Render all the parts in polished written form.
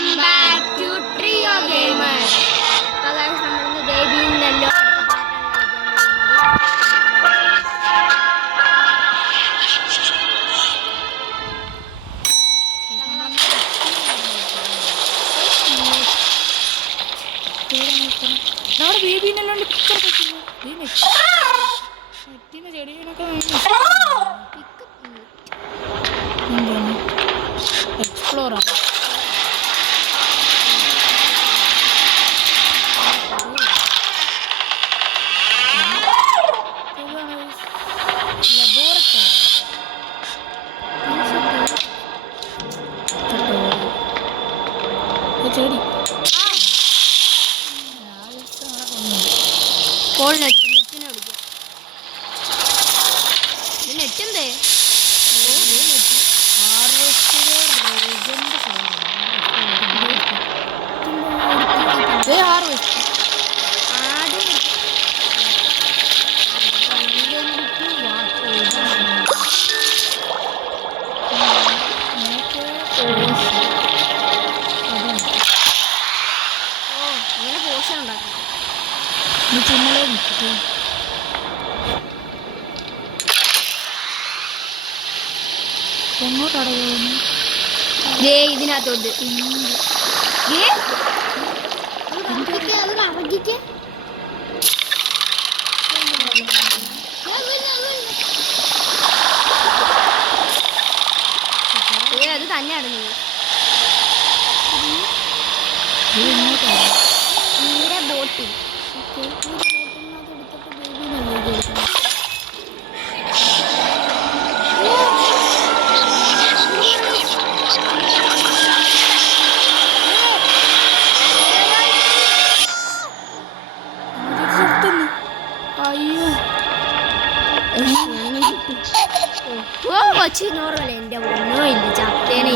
Welcome back to Trio Gamer. So guys, നമ്മളിന്ന് ബേബിയിലല്ലോ അടുത്ത explorer ചെടി കോൾ നെറ്റിനെ വിളിക്കാം. നെറ്റെന്തേ ഇതിനകത്തോട്ട് അത് തന്നെയാണ് ബോട്ടിൽ കൊച്ചിനോറല്ലേ എൻ്റെ ഒന്നോ ഇല്ല ചത്തേനെ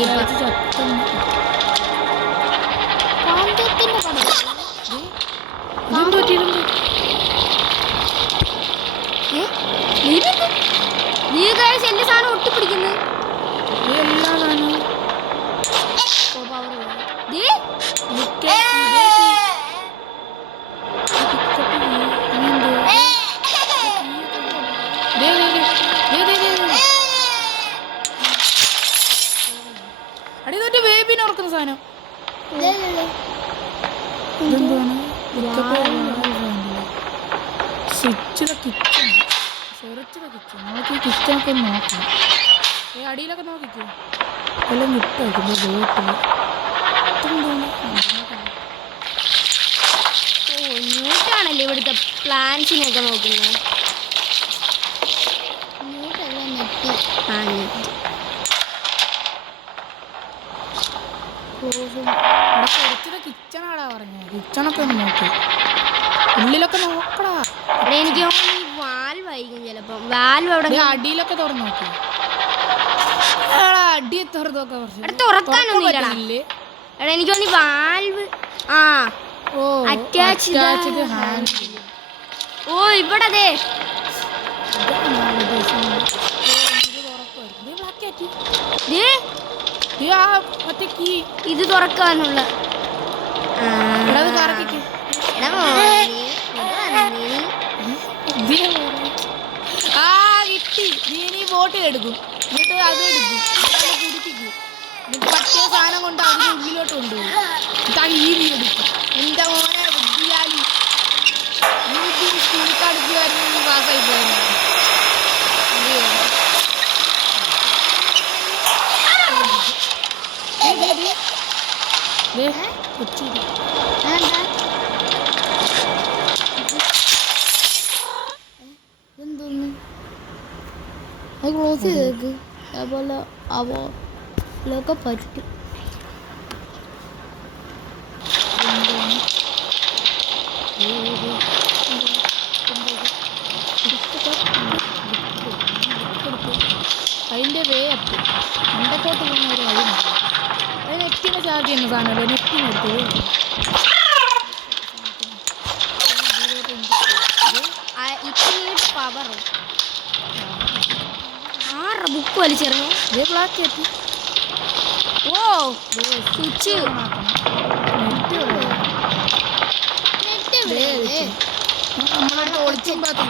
എന്റെ സാധനം ഒട്ടിപ്പിടിക്കുന്നു. അടിതൊട്ട് വേബിനെ ഓർക്കുന്ന സാധനം സ്വിച്ചിലെ കിച്ചൺ ചെറുച്ചിലെ കിച്ചൺ നമുക്ക് ഈ കിച്ചണൊക്കെ ഒന്ന് നോക്കണം. അടിയിലൊക്കെ നോക്കിക്കോ എല്ലാം വിട്ടേക്കുന്നു വീട്ടിൽ ന്യൂട്ടാണല്ലേ ഇവിടുത്തെ പ്ലാന്റ്സിനൊക്കെ നോക്കുന്നത്. ചെറുച്ചിലെ കിച്ചണാടാ പറഞ്ഞത്. കിച്ചണൊക്കെ ഒന്ന് നോക്കി ഉള്ളിലൊക്കെ നോക്കടാ. എനിക്ക് വാൽവായിരിക്കും ചിലപ്പം. വാൽവ് അവിടെ അടിയിലൊക്കെ തുറന്നു നോക്കി. അടിയെ തുറന്നൊക്കെ തുറക്കാനൊന്നുമില്ലേ. എടാ എനിക്ക് തോന്നി വാൽവ് അറ്റാച്ച്ഡ് ഹാൻഡിൽ. ഓ ഇവിടെ അതെ ഇത് തുറക്കാനുള്ള കിട്ടി. നീ ബോട്ടിൽ എടുക്കും എന്നിട്ട് അത് എടുക്കും കുടിപ്പിക്കും എന്നിട്ട് പറ്റിയ സാധനം കൊണ്ട് അതിന് ഉള്ളിലോട്ട് കൊണ്ടുപോകും. ഈ നീ എടുക്കും. എന്റെ മോനെ ബുദ്ധിയാലി സ്കൂളിൽ കളിച്ച് വരുന്ന പാസ്സായി പോയത്. എന്തോന്ന് അത് ക്ലോസ് ചെയ്തേക്ക്. അതുപോലെ അവലൊക്കെ പറ്റും. അതിൻ്റെ വേ എത്തും അണ്ടത്തോട്ട് പോകുന്ന ഒരു വഴി. അത് നെറ്റിനെ ചാർജ് ചെയ്യുന്ന സാധനമല്ലേ. നെറ്റിനെടുത്ത് പവർ ബുക്ക് വലിച്ചെറിഞ്ഞു. ബ്ലാക്ക് എത്തി ഓ സ്വിച്ച് നമ്മളെ ഒളിച്ചും പാത്തും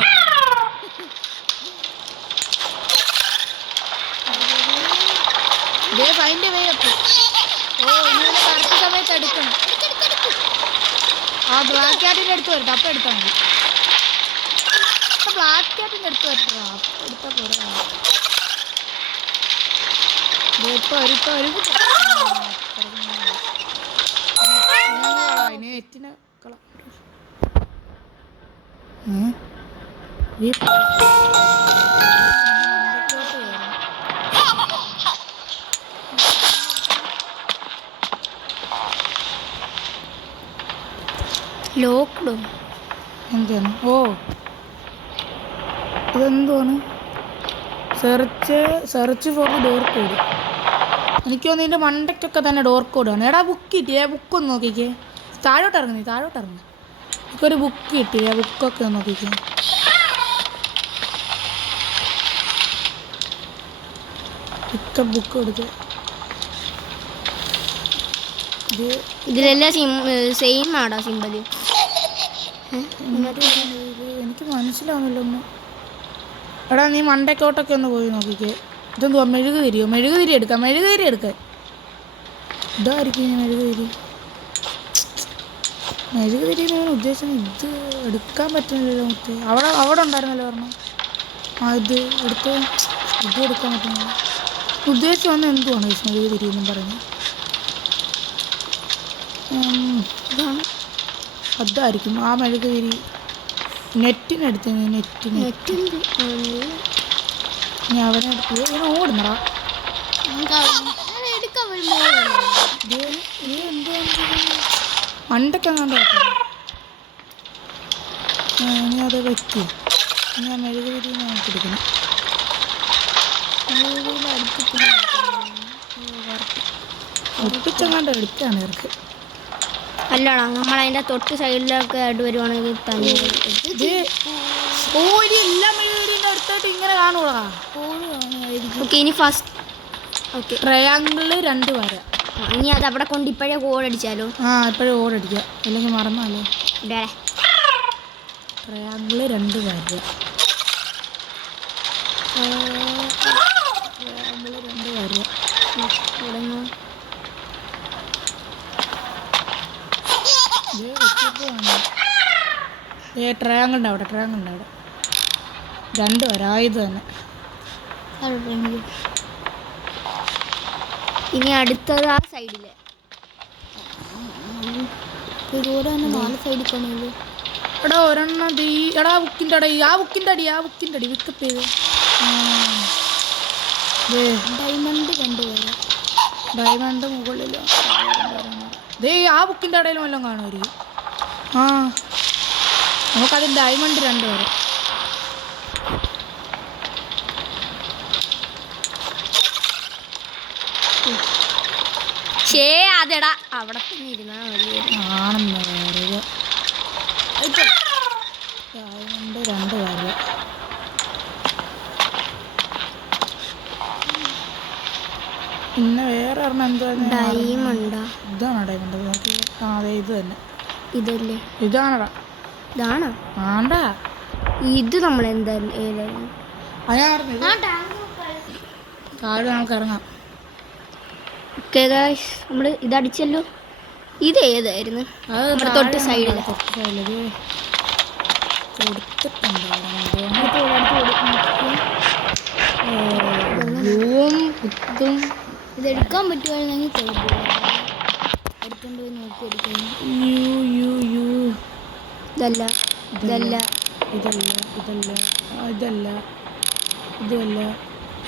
ഫൈൻഡ് വേ അപ്പ്. ഓ ഇനി കറക്റ്റ് സമയത്ത് എടുക്കണം. ആ ബ്ലാക്ക് ക്യാറ്റിന്റെ അടുത്ത് വരട്ടെ, അപ്പം എടുത്താൽ മതി. ബ്ലാക്ക് ക്യാറ്റിന്റെ അടുത്ത് വരട്ടാ, അപ്പം എടുത്താൽ പോരാ. നെറ്റിനെ ലോക്ക്ഡോ എന്താണ്? ഓ ഇതെന്താണ്? Search for door code. എനിക്ക് തോന്നുന്നു ഇതിൻ്റെ മണ്ടയ്ക്കൊക്കെ തന്നെ ഡോർ കോഡാണ്. എടാ ബുക്ക് കിട്ടിയേ, ബുക്കൊന്ന് നോക്കിക്കേ. താഴോട്ട് ഇറങ്ങി എനിക്കൊരു ബുക്ക് കിട്ടിയേ, ബുക്കൊക്കെ ഒന്ന് നോക്കിക്കേ. ബുക്ക് എടുത്ത് ഇതിലെല്ലാം സെയിം ആടാ സിമ്പല്. എനിക്ക് മനസ്സിലാവുന്നില്ല ഒന്നും. എടാ നീ മണ്ടക്കോട്ടൊക്കെ ഒന്ന് പോയി നോക്കിക്കേ. ഇതെന്തുവാ? മെഴുകുതിരി എടുക്കാം. ഇതായിരിക്കും ഇനി മെഴുകുതിരി ഞാൻ ഉദ്ദേശിച്ചത്. ഇത് എടുക്കാൻ പറ്റുന്നില്ലല്ലോ. മുത്തേ അവിടെ ഉണ്ടായിരുന്നല്ലോ പറഞ്ഞു. ആ ഇത് എടുക്കാൻ പറ്റുന്നില്ല. ഉദ്ദേശിച്ച് വന്ന എന്തുവാണ് മെഴുകുതിരി എന്നും പറഞ്ഞു. ഇതാണ്, അതായിരിക്കും ആ മെഴുകുതിരി. നെറ്റിനെടുത്ത് ഇനി അവനെടുത്ത് ഇവനെ ഓടുന്നടാ. മണ്ടൊക്കെ കണ്ടോ? ഇനി അത് വെക്ക്. ഇനി ആ മെഴുകുതിരി നമുക്ക് എടുക്കണം. ഒപ്പിച്ചങ്ങാണ്ട് എടുക്കാണ് ഇവർക്ക്. അല്ലടാ, നമ്മളതിൻ്റെ തൊട്ട് സൈഡിലൊക്കെ ആയിട്ട് വരുവാണെങ്കിൽ തന്നെ. ഓ ഇനി എല്ലാ മെഴുകുതിരിൻ്റെ അടുത്തായിട്ട് ഇങ്ങനെ കാണൂടാ. ഓക്കെ, ഇനി ഫസ്റ്റ് ഓക്കെ ട്രയാങ്കിള് 2 വര. ഇനി അത് അവിടെ കൊണ്ട് ഇപ്പോഴേ കോഡടിച്ചാലോ? ആ ഇപ്പോഴേ ഓടടിക്കുക, അല്ലെങ്കിൽ മറന്നാലോ. ട്രയാങ്കിള് 2 വര. ട്രയാങ്കിളുണ്ട് അവിടെ 2 വര. ഇത് തന്നെ. ഇനി അടുത്തത് ആ സൈഡില്. ഇതുപോലെ തന്നെ 4 സൈഡിൽ പോണല്ലോ. എടാ ഒരെണ്ണം എടാ ബുക്കിൻ്റെ അടി, ആ ബുക്കിൻ്റെ അടി വിക്കപ്പ് ചെയ്ത്. ഡയമണ്ട് മുകളിലോ ആ ബുക്കിൻ്റെ ഇടയിലും വല്ലതും കാണുമായിരിക്കും. ആ നമുക്കത് ഡയമണ്ട് 2 വരെ. അതെടാ അവിടെ തന്നെ ഇരുന്നാ മതി. ആണെന്ന് പറയുക. ഡയമണ്ട് 2 വരെ. പിന്നെ വേറെ ഒരെണ്ണം എന്താ? ഡയമണ്ടാ? ഇതാണോ ഡയമണ്ട്? ആ അതെ, ഇത് തന്നെ. ഇതല്ലേ? ഇതാണടാ. ഇതാണോ? ആണ്ടാ. ഇത് നമ്മൾ എന്തായാലും ഏതായാലും താഴെ നമുക്ക് ഇറങ്ങാം. ഓക്കെ ഗായ്സ്, നമ്മൾ ഇതടിച്ചല്ലോ. ഇത് ഏതായിരുന്നു? നമ്മുടെ തൊട്ട് സൈഡിൽ ഇതെടുക്കാൻ പറ്റുവാണെങ്കിൽ എടുത്തോണ്ട് പോയി നോക്കി എടുക്കാൻ. ഇതല്ല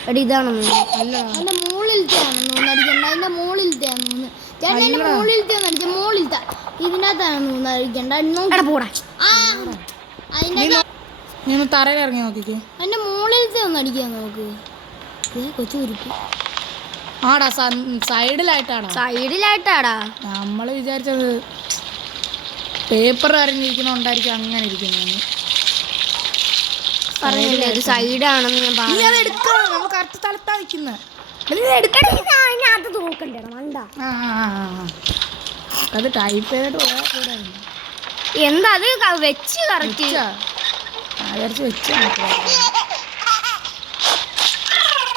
എടി ഇതാണോ? അല്ല, അതിന്റെ മുകളിലത്തെയാണെന്ന് തോന്നുന്നു അടിക്കണ്ട. അതിന്റെ മുകളിലത്തെയാണെന്ന് തോന്നുന്നു. ചേട്ടൻ അതിന്റെ മുകളിലത്തെ ഒന്ന് അടിച്ച. മുകളിലത്തെ ഇതിനകത്താണെന്ന് തോന്നുന്നു അടിക്കണ്ട. പോടാ. നീ തറയിൽ ഇറങ്ങി നോക്കിക്കേ. അതിന്റെ മുകളിലത്തെ ഒന്ന് അടിക്കാൻ നോക്ക്. കൊച്ചു കുരുപ്പ്. ആടാ സൈഡിലായിട്ടാടാ. നമ്മൾ വിചാരിച്ചത് പേപ്പർ അറിഞ്ഞിരിക്കണോണ്ടായിരിക്കും അങ്ങനെ ഇരിക്കുന്നു. പറഞ്ഞില്ലേ ഇത് സൈഡാണെന്ന് ഞാൻ പറഞ്ഞു. അത് എടുക്കണം, നമ്മൾ കറക്റ്റ് സ്ഥലത്താണ് നിൽക്കുന്നത്. അതിനകത്ത് നോക്കണ്ടേ മണ്ട. അത് ടൈപ്പ് ചെയ്തിട്ട് പോയാൽ കൂടായിരുന്നു. എന്താ അത് വെച്ച് കറക്റ്റ് വിചാരിച്ച് വെച്ച്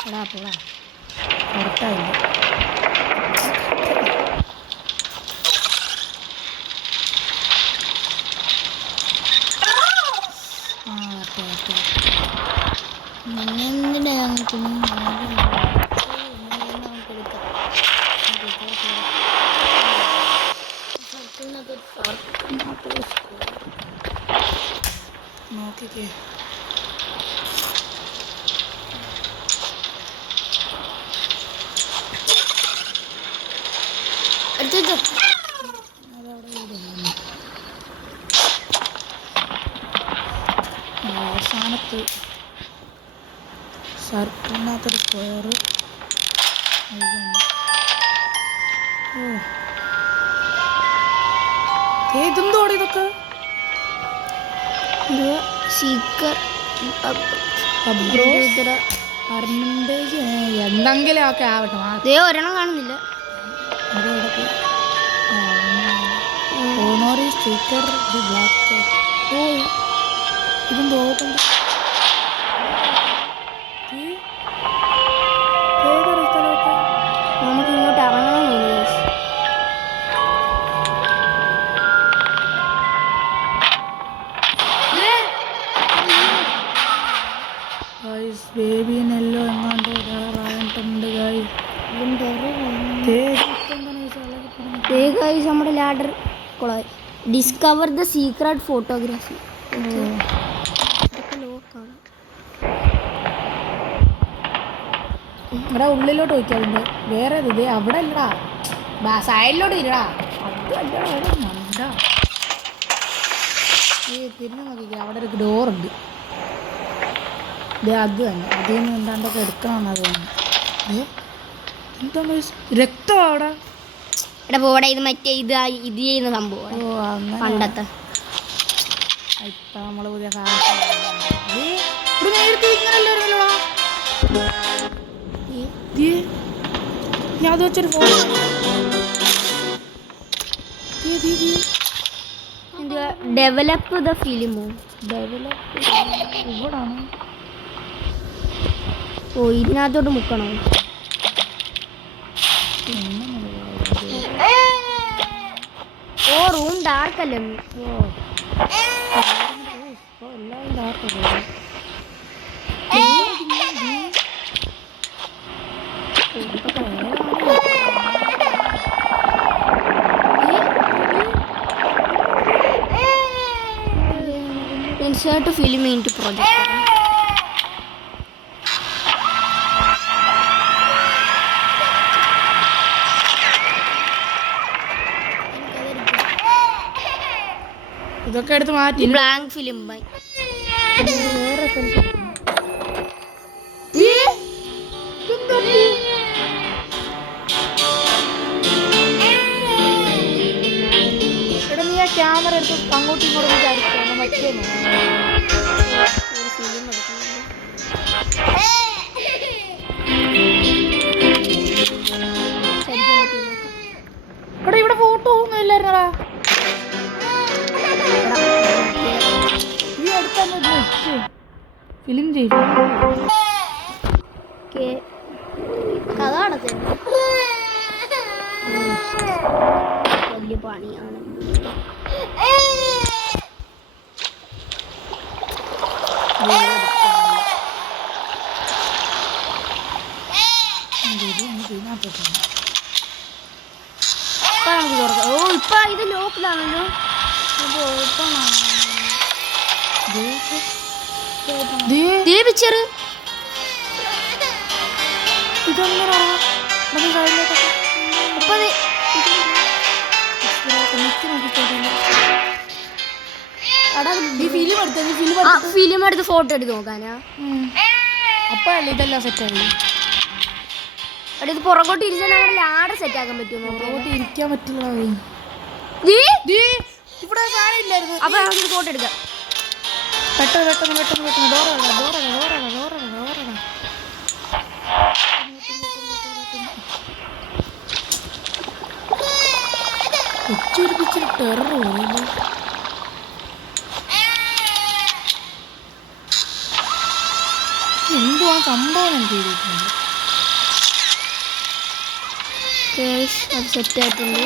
പോടാ പോടാ പുറത്തായില്ല. എന്തിനാ നോക്കിക്കേ അടുത്തത് അവസാനത്ത് സർക്കിളിനകത്തൊരു സ്ക്വയർ. ഇതെന്തോടെ ഇതൊക്കെ എന്തെങ്കിലും ഒക്കെ ആവട്ടെ. ഒരെണ്ണം കാണുന്നില്ല. ഓണോറി സ്റ്റിക്കർ ബ്ലാക്ക്. ഓ ഇതെന്തോ ഏതൊരു സ്ഥലമൊക്കെ നമുക്ക് ഇങ്ങോട്ട് ഇറങ്ങണമെന്നുണ്ട്. ബേബിനെല്ലോ എങ്ങാണ്ട് റായിട്ടുണ്ട്. നമ്മുടെ ലാഡർ ഡിസ്കവർ ദ സീക്രട്ട് ഫോട്ടോഗ്രാഫി. ലോക്കാണ്. ഇവിടെ ഉള്ളിലോട്ട് വയ്ക്കാറുണ്ട്. വേറെ ഇത് അവിടെ അല്ലടാ, സൈഡിലോട്ട് ഇല്ലടാ. അത് അല്ലടാ തിരിഞ്ഞു നോക്കിക്ക, അവിടെ ഒരു ഡോറുണ്ട്. അത് തന്നെ അതിൽ നിന്ന് എന്താണ്ടൊക്കെ എടുക്കണമെന്ന് തോന്നുന്നു. എന്താ രക്തം അവിടെ. ഇവിടെ പോടെ ഇത് മറ്റേ ഇത് ചെയ്യുന്ന സംഭവം. ഓ അങ്ങനെ പണ്ടത്തെ ഇപ്പൊ നമ്മള് പുതിയ നേരത്തെ ഇങ്ങനല്ലോ. ഞാൻ അത് വെച്ചൊരു ഫോൺ ഡെവലപ്പ് ദ ഫിലിമോ. ഡെവലപ്പ് ഇവിടാണ്. ഓ ഇതിനകത്തോട്ട് മുക്കണോ? ഓ റൂം ഡാർക്ക് അല്ലേ? എല്ലാം dark. Insert film into project. ഇതൊക്കെ എടുത്ത് മാറ്റി ബ്ലാങ്ക് ഫിലിം ബൈ വേറെ ക്യാമറ എടുത്ത് അങ്ങോട്ടും ഇങ്ങോട്ടും വിചാരിക്കണം. മറ്റേ ഒരു ഫിലിം എടാ ഇവിടെ ഫോട്ടോ ഒന്നും ഇല്ലായിരുന്നടാ. ഈ അടുത്തന്നെ ഫിലിം ചെയ്തു. കഥ അടച്ചത് വലിയ പണിയാണ്. ഓ ഇപ്പൊ ഇത് ലോക്കിലാണല്ലോ. പിക്ചർ ഫിലിം എടുത്ത് ഫോട്ടോ എടുത്ത് നോക്കാനാ. അപ്പഴല്ലേ ഇതെല്ലാം സെറ്റായി. അവിടെ ഇത് പുറകോട്ട് ഇരിച്ചാൽ നമ്മുടെ ലാഡ് സെറ്റ് ആക്കാൻ പറ്റുമോ? പുറകോട്ട് ഇരിക്കാൻ പറ്റില്ല. ഇവിടെ സാധനമില്ലായിരുന്നു. അപ്പൊ നമുക്ക് ഫോട്ടോ എടുക്കാം. പെട്ടെന്ന് പെട്ടെന്ന് പെട്ടെന്ന് പെട്ടെന്ന് ഡോറ ഡോറ ഡോറ ഡോറ ഡോറ ഡോറ കൊച്ചൊരു ടെറർ പോലെ എന്തുവാ സംഭവം എനിക്ക് എഴുതിയിട്ടുണ്ട്. അത് സെറ്റായിട്ടുണ്ട്.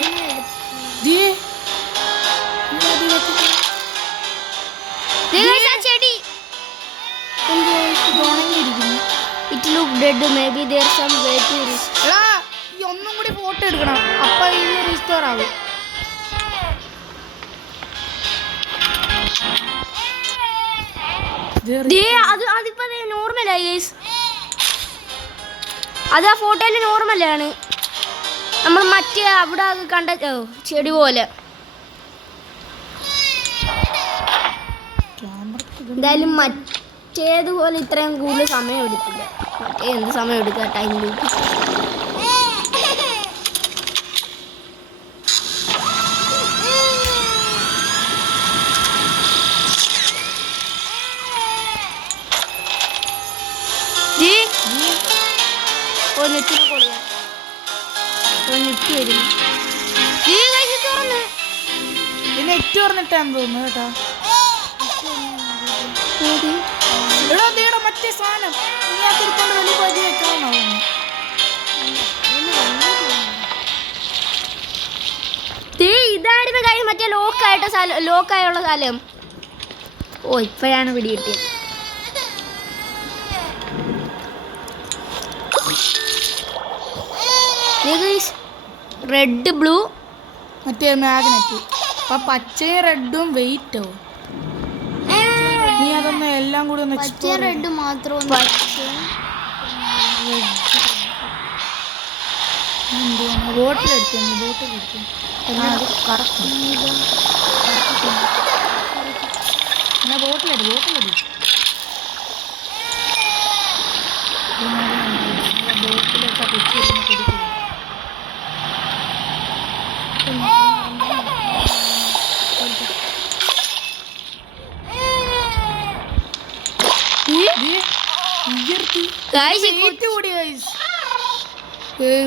ചെടി it look dead. Maybe there some way to എടാ ഈ ഒന്നും കൂടി ഫോട്ടോ എടുക്കണം, അപ്പൊ ഇത് റീസ്റ്റോർ ആവും. അതിപ്പോ നോർമലായി ഗൈസ്. അത് ആ ഫോട്ടോയില് നോർമലാണ്. നമ്മൾ മറ്റേ അവിടെ കണ്ട ചെടി പോലെ. എന്തായാലും മറ്റേതുപോലെ ഇത്രയും കൂടുതൽ സമയം എടുക്കില്ല. മറ്റേ എന്ത് സമയം എടുക്കുക ടൈമിൽ. നെറ്റ് പറഞ്ഞിട്ടാന്ന് തോന്നുന്നു കേട്ടോ. എടാ ദേടാ മറ്റേ സാധനം ഇതിനകത്തിരിക്കൊണ്ട് വലിയ പതി വെക്കണമെന്നാവുന്നു. ഇതായിരുന്നു കാര്യം, മറ്റേ ലോക്കായിട്ടുള്ള സ്ഥലം. ഓ ഇപ്പോഴാണ് പിടി കിട്ടിയത്. റെഡ് ബ്ലൂ മറ്റേ മാഗ്നറ്റ്. അപ്പൊ പച്ചയും റെഡും വെയിറ്റോ? നീ അതൊന്ന് എല്ലാം കൂടി ഒന്ന് പച്ചയും റെഡ് മാത്രം. ബോട്ടിലെടുത്തു എന്നാ ബോട്ടിലെടു ബോട്ടിലൊക്കെ പിടിച്ചിരുന്ന്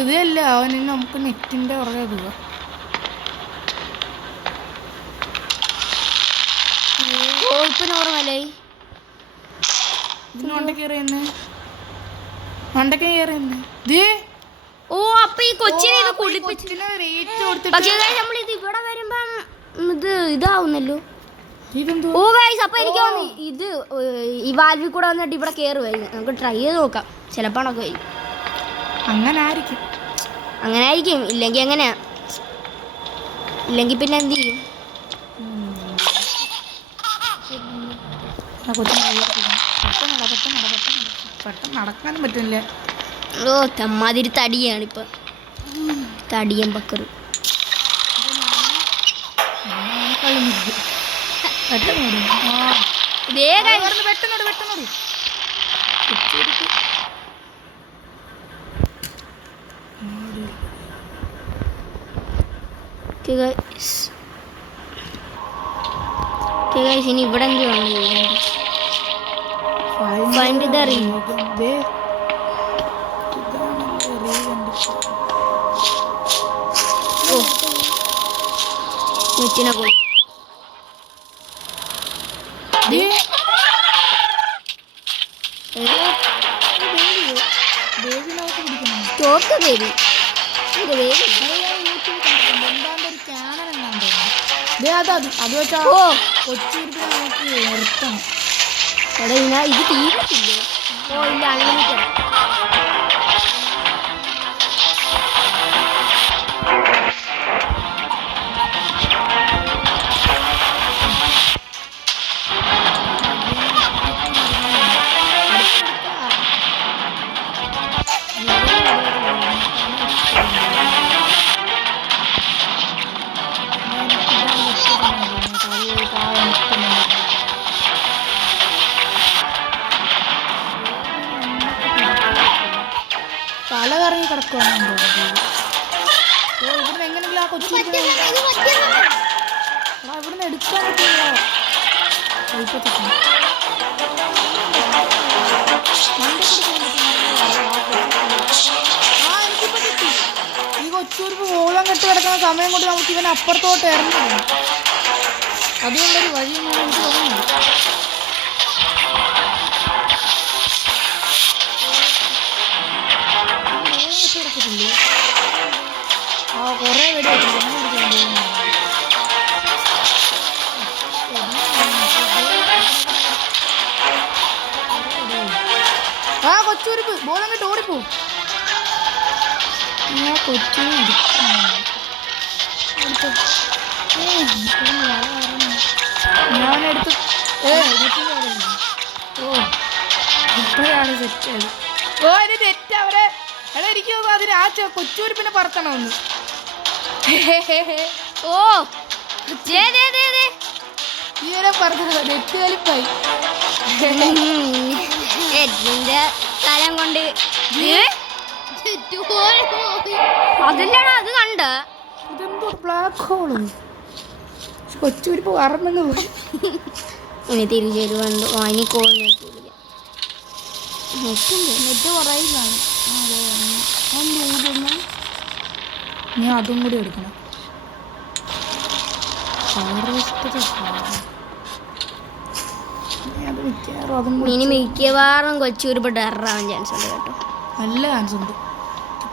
ഇതല്ല അവന് നമുക്ക് നെറ്റിന്റെ പുറകെ പോവാ. ഓ അപ്പൊ ഈ കൊച്ചിനെ നമ്മളിത് ഇവിടെ വരുമ്പം ഇത് ഇതാവുന്നല്ലോ. ഓ ഗൈസ് അപ്പൊ എനിക്ക് ഇത് ഈ വാൽവിൽ കൂടെ വന്നിട്ട് ഇവിടെ കയറുമായിരുന്നു. നമുക്ക് ട്രൈ ചെയ്ത് നോക്കാം, ചിലപ്പോ വരും. അങ്ങനെ ആയിരിക്കും. ഇല്ലെങ്കിൽ എങ്ങനെയാ? ഇല്ലെങ്കിൽ പിന്നെ എന്ത് ചെയ്യും? പെട്ടെന്ന് നടക്കാനും പറ്റില്ല. ഓ തമ്മാതിരി തടിയാണിപ്പൊ. തടിയൻ പക്കറ്. ഇനി ഇവിടെ എന്തുവാണ്? നെറ്റിനെ പോയി സ്റ്റോപ്പ് ബേബി. അത് വെച്ചാ കൊച്ചിരിപ്പിനെ നമുക്ക് നിർത്തണം. എടാ ഇത് തീരത്തില്ലേ? ഓ ഇല്ല, അൺലിമിറ്റഡ്. തല കറങ്ങി കിടക്കുവാണ്. ഇവിടുന്ന് എങ്ങനെയെങ്കിലും ആ കൊച്ചു ഇവിടുന്ന് എടുക്കാൻ പറ്റില്ല. എനിക്കിപ്പോ കിട്ടി. ഈ കൊച്ചൂർക്ക് മൂലം കെട്ട് കിടക്കുന്ന സമയം കൊണ്ട് നമുക്ക് ഇവൻ അപ്പുറത്തോട്ട് ഇറങ്ങി അതുകൊണ്ടൊരു വഴി എനിക്ക് തോന്നുന്നു. ആ കുറേ വെടി ആ കൊച്ചൂരിപ്പ് ബോളങ്ങോട്ട് ഓടിപ്പോ. ഞാൻ കൊച്ചിനെ ഞാനെടുത്ത് ഓ ഇപ്പോഴാണ് സെറ്റായത്. ഓ ഇത് തെറ്റ് അവരെ എടാ എനിക്ക് തോന്നുന്നു അതിന് ആ കൊച്ചൂരിപ്പിനെ പറത്തണമെന്ന്. ഓ ഈവരെ പറഞ്ഞത് നെറ്റ് കളിപ്പായി. എഡിന്റെ സ്ഥലം കൊണ്ട് അതല്ലാണ് അത് കണ്ട ഇതെന്തോ ബ്ലാക്ക് ഹോള്. കൊച്ചൂരിപ്പ് പറന്നു പോയി. ഇനി തിരിച്ചു വരുവാണ്ട് വാങ്ങിക്കോളൂ. നെറ്റ് പറയില്ല. ഞാൻ അതും കൂടി എടുക്കണം. ഇനി മിക്കവാറും കൊച്ചൂരിപ്പ് ടെററാവാൻ ചാൻസ് ഉണ്ട് കേട്ടോ. നല്ല ചാൻസ് ഉണ്ട്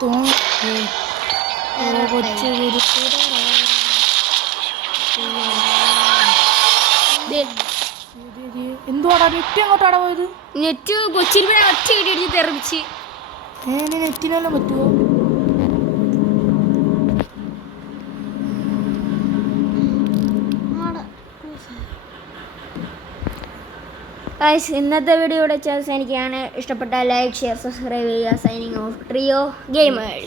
തോന്നുന്നു. എന്തുവാടാ നെറ്റ് അങ്ങോട്ടാടാ പോയത്? നെറ്റ് കൊച്ചിരിപ്പിനെ ഒറ്റ ഇടിച്ച് തെറിപ്പിച്ച്. നെറ്റിനെല്ലാം പറ്റുമോ? ഇന്നത്തെ വീഡിയോ ഇവിടെ അവസാനിക്കുകയാണ്. ഇഷ്ടപ്പെട്ട ലൈക്ക് ഷെയർ സബ്സ്ക്രൈബ് ചെയ്യുക. Signing off trio gamers.